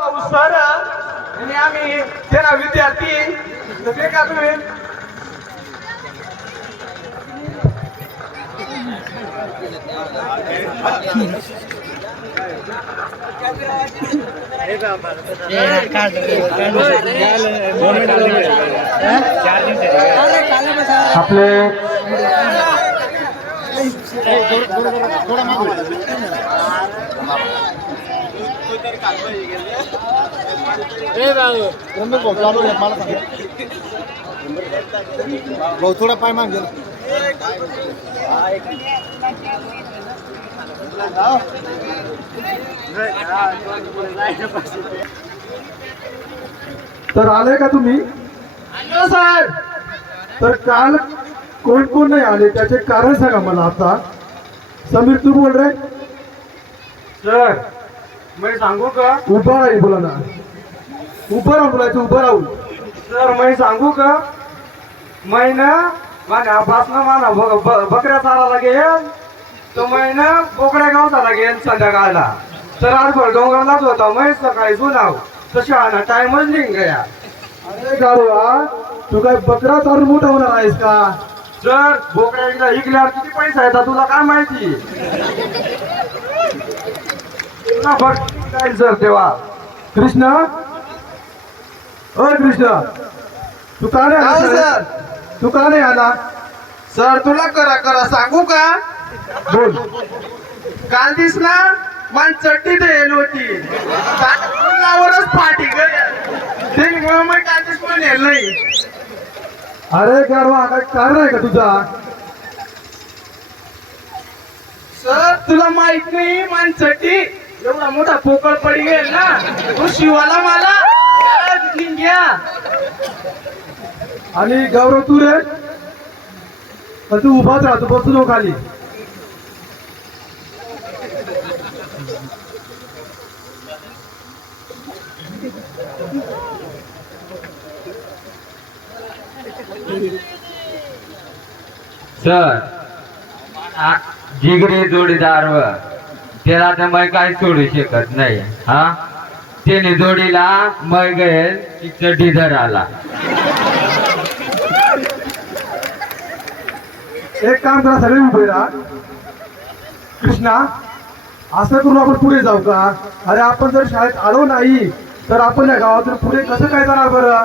पाऊस सर आणि आम्ही तेरा विद्यार्थी ते का तुम्ही आपले भाऊ थोडा पाय माग गेला तर आले का तुम्ही? सर. तर काल कोण कोण नाही आले? त्याचे कारण सांगा मला आता. समीर तू बोल रे. सर मी सांगू का? उभा राही बोला ना उभं राहून बोलायचं उभं राहून. सर मी सांगू का? महिना माझ्या ब- ब- बकऱ्या चाला लागेल. तो महिना बोकड्या गावचा लागेल संध्याकाळला. तर आज भर डोंगरालाच होता. मी सकाळी जुनाव तशी आणा टाइमच निघ गया अरे गाडवा तू काय बकरा चालून मोठा होणार आहेस का? सर बोकड्या एकदा इकल्यावर किती पैसा येतात तुला काय माहिती? तुला बघ जाईल सर तेव्हा. कृष्णा? अय कृष्णा. तू का नाही आला? शाळेत? तू का नाही आला? सर तुला करा करा. सांगू का? बोल. काल दिसला मन चट्टी येईल होती. पुलावरच फाटी गई मग काल दिस पण येईल नाही. अरे गाडवा काय कारण आहे का तुझा? सर तुला माहीत नाही मन चट्टी एवढा मोठा पोकळ पडी गेल ना तू शिवाला मला घ्या आणि गौरव तू रे पण तू उभाच राहतो बसू नको खाली सर आ- जिगरी जोडीदार व त्याला तर मै काही सोडू शकत नाही. हा? त्याने जोडीला मै गएल की चड्डी धर आला. एक काम करा सगळे उभे राहा. कृष्णा असं करून आपण पुढे जाऊ का? अरे आपण जर शाळेत आलो नाही तर आपण या गावातून पुढे कसं काय जाणार बरं?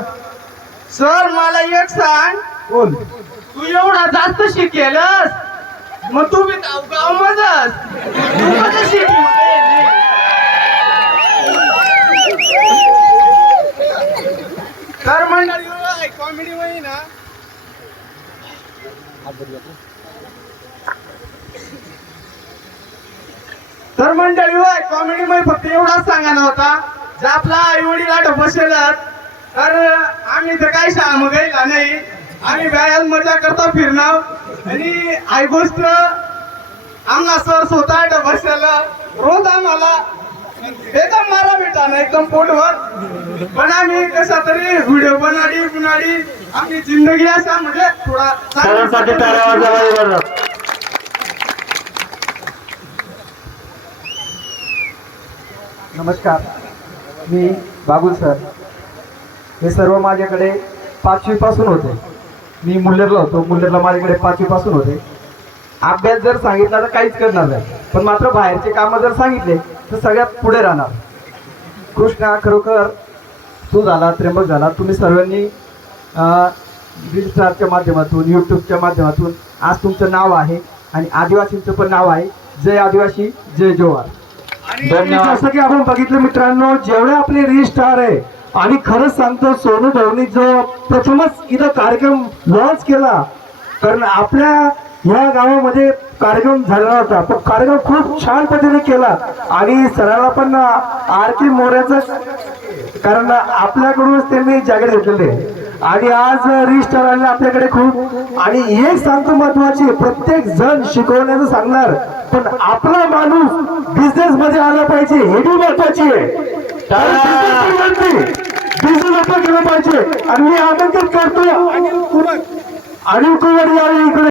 सर मला एक सांग. बोल. तू एवढा जास्त शिकेलस? मग तू बी गाव गाव तू कसं शिकली? तर मंडळी हो, कॉमेडी ना. तर मंडळी होय कॉमेडी मध्ये फक्त एवढाच सांगा होता जर आपला आई वडील आठ बसेल तर आम्ही तर काही शाळा गेला नाही. आम्ही व्यायाम मजा करता फिरणार. आणि आई गोष्ट आम्हाला सर स्वतः आठ बसलेला. रोज आम्हाला एकदम मारा भेटा ना एकदम पोटवर पण आम्ही कसा तरी व्हिडिओ बनाडी बुनाडी आपली जिंदगी असा म्हणजे थोडा नमस्कार. मी बाबुल सर. हे सर्व माझ्याकडे पाचवीपासून होते. मी मुल्लेरला होतो. मुल्लेरला माझ्याकडे पाचवीपासून होते. अभ्यास जर सांगितला तर काहीच करणार नाही. पण मात्र बाहेरचे कामं जर सांगितले तर सगळ्यात पुढे राहणार. कृष्णा खरोखर तू झाला त्र्यंबक झाला. तुम्ही सर्वांनी रील स्टारच्या माध्यमातून यूट्यूबच्या माध्यमातून आज तुमचं नाव आहे आणि आदिवासींचं पण नाव आहे. जय आदिवासी जय जोहार जसं की आपण बघितलं मित्रांनो जेवढे आपले री स्टार आहे आणि खरंच सांगतो सोनू भाऊनी जो प्रथमच इथं कार्यक्रम लॉन्च केला कारण आपल्या ह्या गावामध्ये कार्यक्रम झालेला होता. पण कार्यक्रम खूप छान पद्धतीने केला. आणि सरांना पण आरती के मोऱ्याचं कारण आपल्याकडूनच त्यांनी जागेत घेतलेले. आणि आज रिस्टार आले आपल्याकडे खूप. आणि एक सांगतो महत्त्वाचे प्रत्येक जण शिकवण्याचं सांगणार. पण आपला माणूस बिझनेस मध्ये आला पाहिजे हे बी महत्वाची आहे बिझनेस आपण केलं पाहिजे आणि मी आमंत्रित करतो. अनिल कुमार अनिल कुमार यावे इकडे